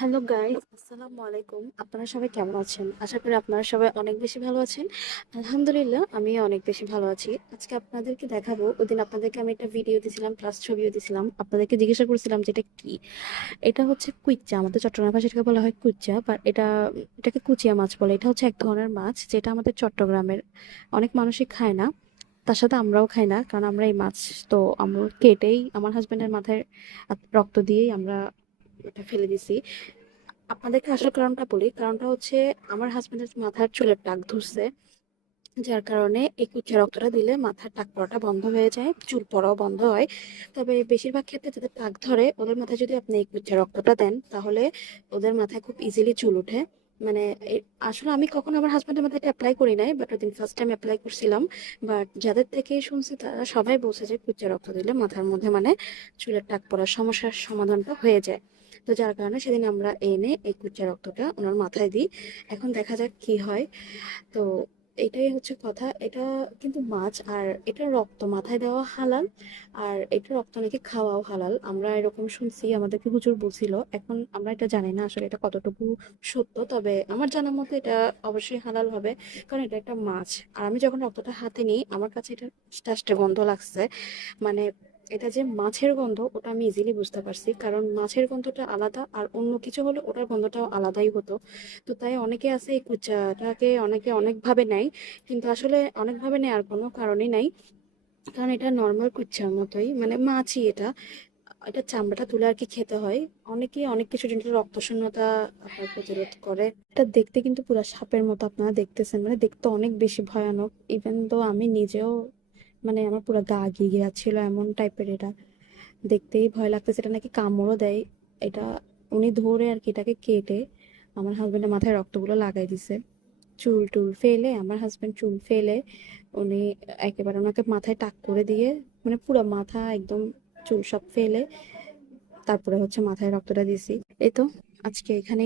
Hello guys, আসসালামু আলাইকুম। আপনারা সবাই কেমন আছেন? আশা করি আপনারা সবাই অনেক বেশি ভালো আছেন। আলহামদুলিল্লাহ, আমিও অনেক বেশি ভালো আছি। আজকে আপনাদেরকে দেখাবো, ওইদিন আপনাদেরকে আমি একটা ভিডিও দিছিলাম প্লাস ছবিও দিছিলাম। আপনাদেরকে জিজ্ঞাসা করছিলাম যে এটা কি? এটা হচ্ছে কুইচ্চা। আমাদের চট্টগ্রাম ভাষায় এটাকে বলা হয় কুইচ্চা, বাট এটাকে কুচিয়া মাছ বলে। এটা হচ্ছে এক ধরনের মাছ যেটা আমাদের চট্টগ্রামের অনেক মানুষই খায় না। তার সাথে আমরাও খাই না, কারণ আমরা এই মাছ তো আমরা কেটেই আমার হাজবেন্ডের মাথায় রক্ত দিয়েই আমরা এটা ফেলে দিছি। আপনাদেরকে আসল কারণটা বলি। কারণটা হচ্ছে আমার হাজবেন্ডের মাথার চুলের টাক ধরছে, যার কারণে এই কুচা রক্তটা দিলে মাথার টাক পড়াটা বন্ধ হয়ে যায়, চুল পড়াও বন্ধ হয়। তবে বেশিরভাগ ক্ষেত্রে যাদের টাক ধরে ওদের মাথায় যদি আপনি এই কুচা রক্তটা দেন, তাহলে ওদের মাথায় খুব ইজিলি চুল ওঠে। মানে আসলে আমি কখনো আমার হাজবেন্ডের মাথায় এটা অ্যাপ্লাই করি নাই, বাট ওদিন ফার্স্ট টাইম অ্যাপ্লাই করছিলাম। বাট যাদের থেকে শুনছি তারা সবাই বলছে যে কুচা রক্ত দিলে মাথার মধ্যে চুলের টাক পড়ার সমস্যার সমাধানটা হয়ে যায়। তো যার কারণে সেদিন আমরা এনে এই কুচা রক্তটা ওনার মাথায় দিই। এখন দেখা যাক কি হয়। তো এটাই হচ্ছে কথা। এটা কিন্তু মাছ, আর এটা রক্ত মাথায় দেওয়া হালাল, আর এটা রক্ত নাকি খাওয়াও হালাল। আমরা এরকম শুনছি, আমাদেরকে হুজুর বলছিল। এখন আমরা এটা জানি না আসলে এটা কতটুকু সত্য, তবে আমার জানার মতে এটা অবশ্যই হালাল হবে, কারণ এটা একটা মাছ। আর আমি যখন রক্তটা হাতে নিই আমার কাছে এটা আষ্টে গন্ধ লাগছে। মানে এটা যে মাছের গন্ধ ওটা আমি ইজিলি বুঝতে পারছি, কারণ মাছের গন্ধটা আলাদা, আর অন্য কিছু হলে ওটার গন্ধটাও আলাদাই হতো। তো তাই অনেকে আছে এই কুচাটাকে অনেকে অনেকভাবে নেয়, কিন্তু আসলে অনেকভাবে নেওয়ার কোনো কারণই নাই। কারণ এটা নর্মাল কুচ্চার মতোই, মানে মাছই এটা। এটা চামড়াটা তুলে আর কি খেতে হয়। অনেকে অনেক কিছু জিনিস রক্ত শূন্যতা আপনার প্রতিরোধ করে। এটা দেখতে কিন্তু পুরো সাপের মতো আপনারা দেখতেছেন, মানে দেখতে অনেক বেশি ভয়ানক। ইভেন তো আমি নিজেও, মানে আমার পুরো গা ঘিরে যাচ্ছিল, এমন টাইপের এটা। দেখতেই ভয় লাগতেছে। এটা নাকি কামড়ও দেয়। এটা উনি ধরে আর কি এটাকে কেটে আমার হাজবেন্ডের মাথায় রক্তগুলো লাগাই দিছে। চুল টুল ফেলে, আমার হাজবেন্ড চুল ফেলে উনি একেবারে ওনাকে মাথায় টাক করে দিয়ে, মানে পুরো মাথা একদম চুল সব ফেলে তারপরে হচ্ছে মাথায় রক্তটা দিছি। এই তো, আজকে এখানেই